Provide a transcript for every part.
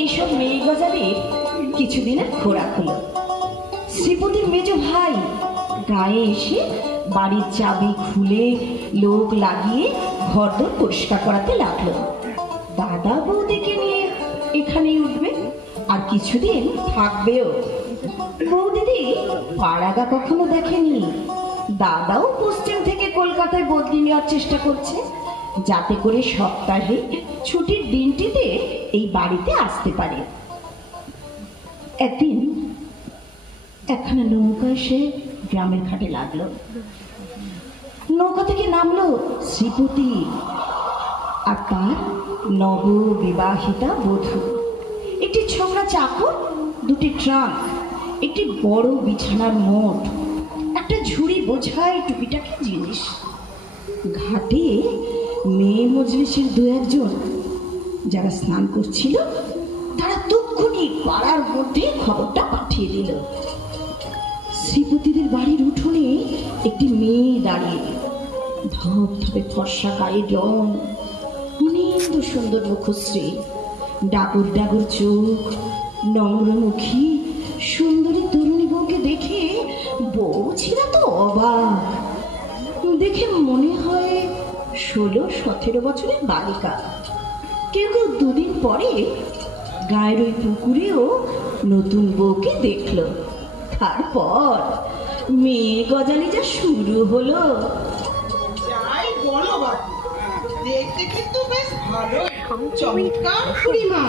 এইসব মেয়ে গজালের কিছুদিনের খোরাক হলো। শ্রীপতির মেজ ভাই গায়ে এসে বাড়ির চাবি খুলে লোক লাগিয়ে ঘরদোর পরিষ্কার করাতে লাগলো। দাদা বৌদিকে নিয়ে এখানেই উঠবে, আর কিছুদিন থাকবেও। বৌদিদি পাড়াগা কখনো দেখেনি। দাদাও পশ্চিম থেকে কলকাতায় বদলি নেওয়ার চেষ্টা করছে, যাতে করে সপ্তাহে ছুটির দিনটিতে এই বাড়িতে আসতে পারে। একদিন একখানা নৌকা এসে গ্রামের ঘাটে লাগলো। নৌকা থেকে নামলো শ্রীপতি আর তার নববিবাহিতা বধূ। একটি ছোকরা চাকর, দুটি ট্রাঙ্ক, একটি বড় বিছানার মোট, একটা ঝুড়ি বোঝায় টুপিটাকি জিনিস। ঘাটে মেয়ে মজলিসের দু একজন যারা স্নান করছিল, তারা তক্ষুনি পাড়ার মধ্যে খবরটা পাঠিয়ে দিল। শ্রীপতিদের বাড়ির উঠোনে একটি মেয়ে দাঁড়িয়ে, ধপধপে ফর্সা গায়ের রং, অনেক সুন্দর মুখশ্রী, ডাগর ডাগর চোখ, নম্রমুখী সুন্দরী তরুণী বউকে দেখে বউ ছিল তো অবাক। দেখে মনে হয় 16-17 বছরের বালিকা। কেউ কেউ দুদিন পরে গায়ের ওই পুকুরেও নতুন বউকে দেখল। তারপর মেয়ে গজালি যা শুরু হলো। যাই বলো বাপু, দেখতে কিন্তু বেশ ভালো, চমৎকার খুড়িমা,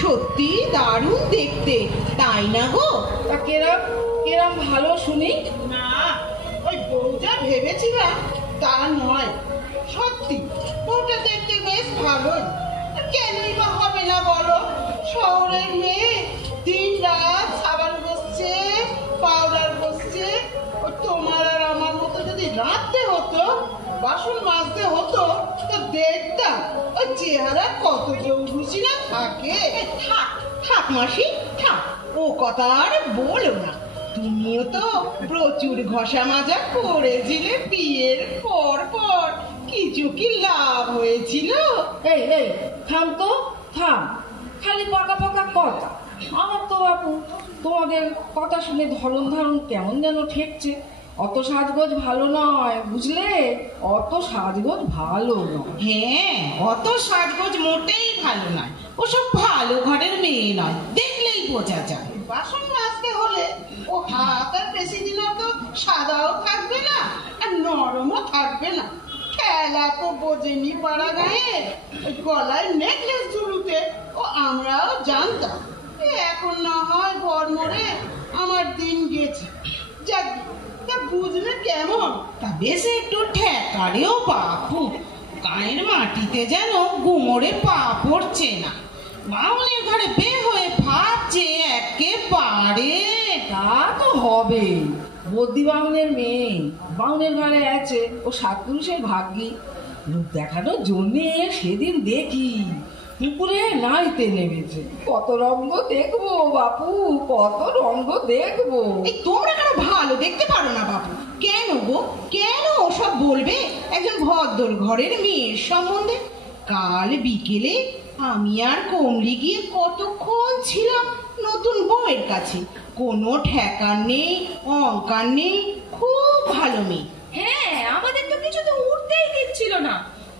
সত্যি দারুণ দেখতে, তাই না গো? তা কেরাম কেরাম ভালো শুনি? না, ওই বউ যা ভেবেছিলাম তা নয়। সত্যি বউটা দেখতে বেশ ভালোই। কেনই বা হবে না বলো? শহরের মেয়ে দিন রাত সাবান বসছে, পাউডার বসছে। তোমার আর আমার মতো যদি রাঁধতে হতো, বাসন মাজতে হতো, তো দেখতাম ওই চেহারা কত জৌলুসি না থাকে। থাক থাক মাসি থাক, ও কথা আর বলো না। তুমিও তো প্রচুর ঘষা মাজা করেছিলে বিয়ের পর পর, কিছু কি লাভ হয়েছিল? এই এই থাম তো, থাম, খালি পাকা পাকা কথা। আমার তো বাপু তোমাদের কথা শুনে ধরন ধারণ কেমন যেন ঠেকছে। অত সাজগোজ ভালো নয়, বুঝলে? অত সাজগোজ ভালো নয়। হ্যাঁ, অত সাজগোজ মোটেই ভালো নয়। ওসব ভালো ঘরের মেয়ে নয়, দেখলেই বোঝা যায়। বাসন মাজতে হলে ও হাত আর বেশি দিন তো সাদাও থাকবে না আর নরমও থাকবে না। খেলা তো বোঝেনি পাড়া গায়ে, ওই গলায় নেকলেস ঝুলুতে ও আমরাও জানতাম। এখন না হয় ঘর মরে আমার দিন গেছে। যাক, তা বুঝলে কেমন? তা বেশ একটু ঠেকারেও বাপু, গায়ের মাটিতে যেন গুমরে পা পড়ছে না। বাউনের ঘরে বের হয়ে ভাবছে একেবারে। তা তো হবে, বদ্যি বাউনের মেয়ে বাউনের ঘরে আছে, ও সাত পুরুষের ভাগ্যি। রূপ দেখানোর জন্যে সেদিন দেখি পুকুরে নাইতে নেমেছে। কত রঙ্গ দেখবো বাপু, কত রঙ্গ দেখবো। এই তোমরা কেন ভালো দেখতে পারো না বাপু? কেন গো, কেন ওসব বলবে একজন ভদ্র ঘরের মেয়ের সম্বন্ধে? কাল বিকেলে আমি আর কমলি গিয়ে কতক্ষণ ছিলাম নতুন বউয়ের কাছে। কোনো ঠেকার নেই, অঙ্কার নেই, খুব ভালো মেয়ে। হ্যাঁ, আমাদের তো কিছু তো উঠতেই দিচ্ছিল না।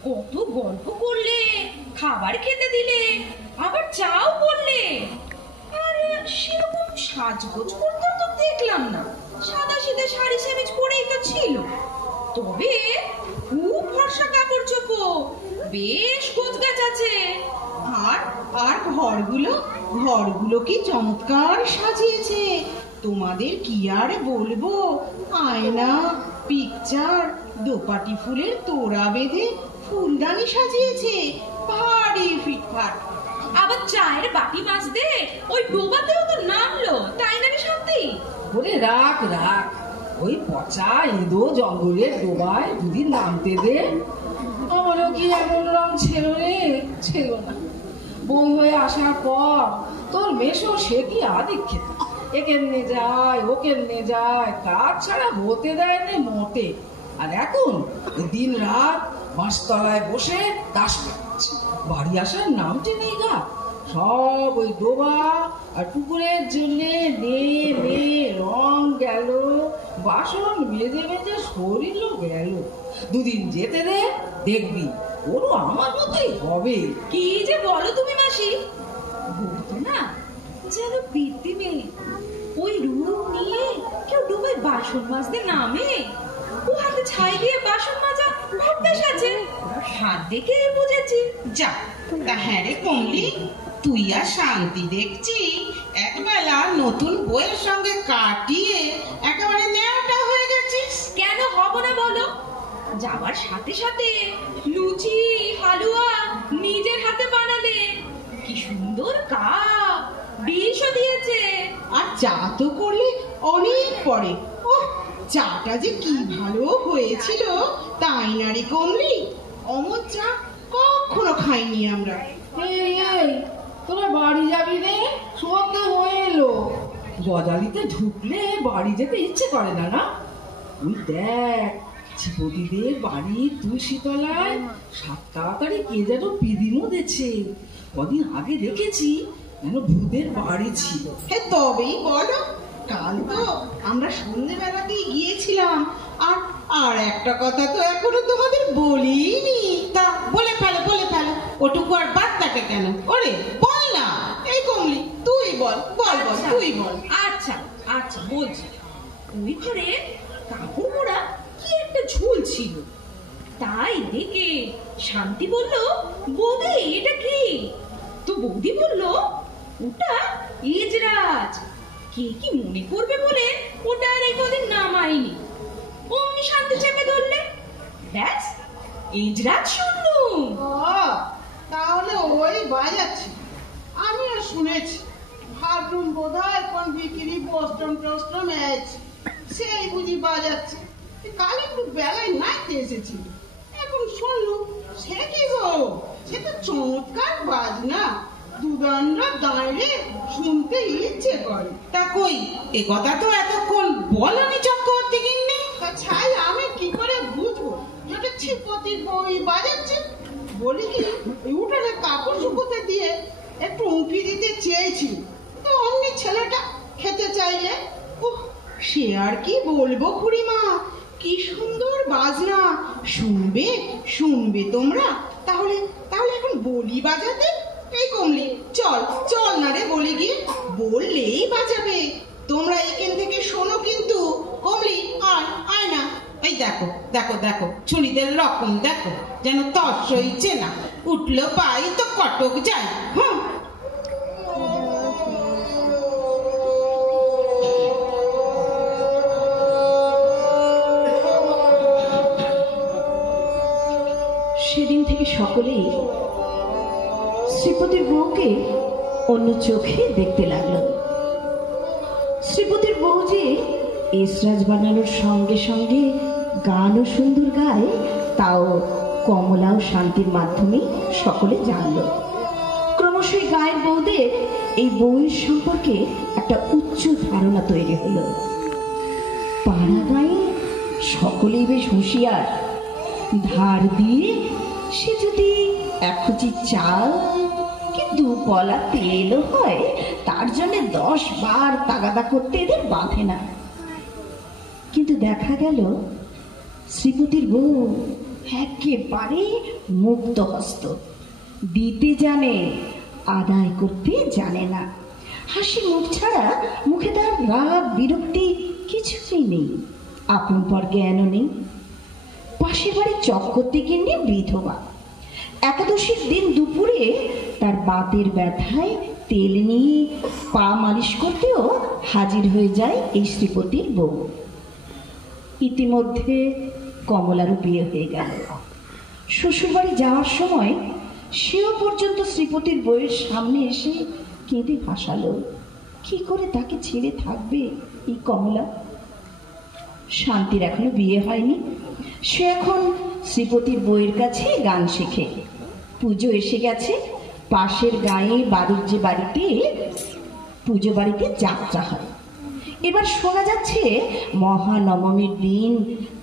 কত গল্প করলে, খাবার খেতে দিলে, আবার চাও করলে। আর সেরকম সাজগোজ করতে তো দেখলাম না, সাদা সিধে শাড়ি সেমিজ পরেই তো ছিল। তবে খুব ফর্সা কাপড় চোপড়, বেশ গোছগাছ আছে। আর আর ঘরগুলো কি চমৎকার সাজিয়েছে। তোমাদের কি আর বলবো, আয়না, পিকচার, দোপাটি ফুলের তোড়া বেঁধে ফুলদানি সাজিয়েছে, ভারী ফিটফাট। আবার চায়ের বাটি মাজতে ওই ডোবাতেও তো নামলো, তাই না রে শান্তি? ওরে রাখ রাখ, ওই পচা এঁদো জঙ্গলের ডোবায় দুদিন নামতে দে। আমারও কি এমন রং ছিল রে? ছিল না। বই হয়ে আসার পর তোর মেশো সে কি আদিক্ষেত, একে নিয়ে যায় ওকে নিয়ে যায়, কাজ ছাড়া হতে দেয় না মোটে। আর এখন দিন রাত বাঁশতলায় বসে তাস মেলাচ্ছে। বাড়ি আসার নামটি নেই গা। সব ওই ডোবা আর পুকুরের জন্য রং গেল, বাসন মেজে মেজে শরীরও গেল। দুদিন যেতে দে, দেখবি ওরও আমার মতোই হবে। কি যে বলো তুমি মাসি, বলতো না যেন বৃদ্ধি মেয়ে। ওই রূপ নিয়ে কেউ ডুবাই বাসন মাজতে নামে? ও হাতে ছাই দিয়ে বাসন মাজা অভ্যাস আছে, হাত দেখে বুঝেছি। যা, তা হ্যাঁ রে কমলি, তুই আর শান্তি দেখছি একবেলা নতুন বইয়ের সঙ্গে কাটিয়ে একেবারে নেওয়াটা হয়ে গেছিস। কেন হব না বলো? যাওয়ার সাথে সাথে লুচি হালুয়া নিজের হাতে বানালে, কি সুন্দর কাপ, বিষও দিয়েছে। আর চা তো করলে অনেক পরে। ও চাটা যে কি ভালো হয়েছিল, তাই না রে কমলি? অমর চা কখনো খাইনি আমরা। এই তোরা বাড়ি যাবি রে? সন্ধে হয়ে এলো। গজালিতে ঢুকলে বাড়ি যেতে ইচ্ছে করে না, না? ওই দেখ, চিপটিদের বাড়ি তুলসীতলায় সাত তাড়াতাড়ি কে যেন বিধি মধেছে। কদিন আগে দেখেছি যেন ভূতের বাড়ি ছিল। হে তবেই বলো, কাল তো আমরা সন্ধ্যেবেলাতেই গিয়েছিলাম। আর আর একটা কথা তো এখনো তোমাদের বলিনি। তা বলে ফেলো, বলে ফেলো, ওটুকু আর বাদ থাকে কেন? ওরে বল না। এই কমলি তুই বল, বল বল, তুই বল। আচ্ছা আচ্ছা বলছি। ওই ঘরে কাপড় মোড়া কি একটা ঝুল ছিল, তাই দেখে শান্তি বলল, বৌদি এটা কি? তো বৌদি বলল, ওটা এজরাজ। কে কি মনে করবে বলে ওটা আর এই কদিন নামাইনি। অমনি শান্তি চেপে ধরলে, ব্যাস এজরাজ শুনলু। তাহলে ওই বাজাচ্ছি, আমিও শুনেছি। ভাবলুম বোধ হয় কোন বিক্রি বস্ত্রম টস্ত্রম আছে, সেই বুঝি বাজাচ্ছে। কাল একটু বেলায় নাচতে এসেছিল, এখন শুনলুম সে কি গো, সে তো চমৎকার বাজনা। দুগানরা দাঁড়িয়ে শুনতে ইচ্ছে করে। তা কই, এ কথা তো এতক্ষণ বলনি চক্রবর্তী গিন্নি। তা ছাই আমি কি করে বুঝবো যেটা ছিপতির বই বাজাচ্ছে? বলি কি, উঠানে কাপড় শুকোতে দিয়ে একটু উঁকি দিতে চেয়েছি, তো অমনি ছেলেটা খেতে চাইলে। সে আর কি বলবো খুড়িমা, কি সুন্দর বাজনা। শুনবে শুনবে তোমরা? তাহলে তাহলে এখন বলি বাজাতে। এই কমলি চল চল না রে, বলি গিয়ে বললেই বাজাবে। তোমরা এখান থেকে শোনো কিন্তু। কমলি আয়, আয় না। এই দেখো দেখো দেখো, ছুরিদের রকম দেখো, যেন তর্স হইছে না। উঠলো পাই তো কটক যায়। হুম, সেদিন থেকে সকলেই শ্রীপতির বউকে অন্য চোখে দেখতে লাগলো। শ্রীপতির বউ যে এসরাজ বানানোর সঙ্গে সঙ্গে গানও সুন্দর গায়, তাও কমলা ও শান্তির মাধ্যমে সকলে জানল। ক্রমশই গায়ের বউদের এই বউয়ের সম্পর্কে একটা উচ্চ ধারণা তৈরি হলো। পাড়া গায়ে সকলেই বেশ হুঁশিয়ার। ধার দিয়ে সে যদি 1 কেজি চাল কি 2 পলা তেলও হয়, তার জন্য 10 বার তাগাদা করতে এদের বাঁধে না। কিন্তু দেখা গেল শ্রীপতির বউ একেবারে মুক্ত হস্ত। দিতে জানে, আদায় করতে জানে না। হাসি মুখ ছাড়া মুখে তার রাগ বিরক্তি কিছুই নেই। আপন পর জ্ঞানও নেই। পাশের বাড়ির চক্করতে গিন্নি বিধবা। একাদশীর দিন দুপুরে তার বাতের ব্যথায় তেল নিয়ে পা মালিশ করতেও হাজির হয়ে যায় এই শ্রীপতির বউ। ইতিমধ্যে কমলারও বিয়ে হয়ে গেল। শ্বশুরবাড়ি যাওয়ার সময় সেও পর্যন্ত শ্রীপতির বউয়ের সামনে এসে কেঁদে ভাসালো। কি করে তাকে ছেড়ে থাকবে এই কমলা? শান্তির এখনো বিয়ে হয়নি। সে এখন শ্রীপতির বউয়ের কাছে গান শেখে। পুজো এসে গেছে। পাশের গায়ে বাড়ির যে বাড়িতে পুজো বাড়িতে যাত্রা হয়। এবার শোনা যাচ্ছে মহানবমীর দিন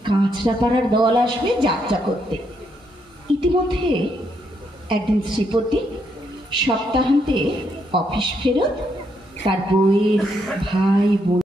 কাঁচরাপাড়ার দল আসবে যাত্রা করতে। ইতিমধ্যে একদিন শ্রীপতি সপ্তাহান্তে অফিস ফেরত তার বউয়ের ভাই বোন